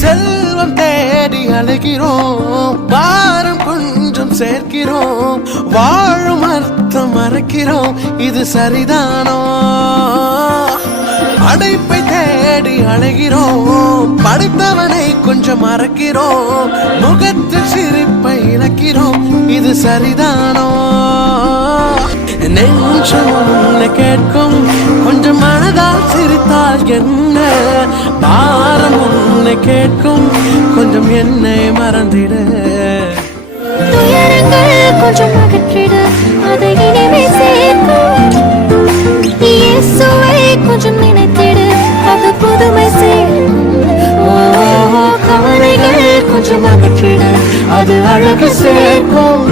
செல்வம் தேடி அழைக்கிறோம், பாரம் கொஞ்சம் சேர்க்கிறோம், வாழும் அர்த்தம் மறக்கிறோம், இது சரிதானோ? அடைப்பை தேடி அழைகிறோம், படைத்தவனை கொஞ்சம் மறக்கிறோம், முகத்தில் சிரிப்பை இழக்கிறோம், இது சரிதானோ? நெஞ்சம் உன்னை கேட்கும், கொஞ்சம் மனதால் சிரித்தால் என்ன? பாரம் உன்னை கேட்கும், கொஞ்சம் என்னை மறந்திட. துயரங்கள் கொஞ்சம் அகற்றிட, அதை இனிமே சேர்க்கும். இயேசுவை கொஞ்சம் நினைத்திட, அது புதுமை சேர்க்கும். கவலைகள் கொஞ்சம் அகற்றிட, அது அழகு சேர்க்கும்.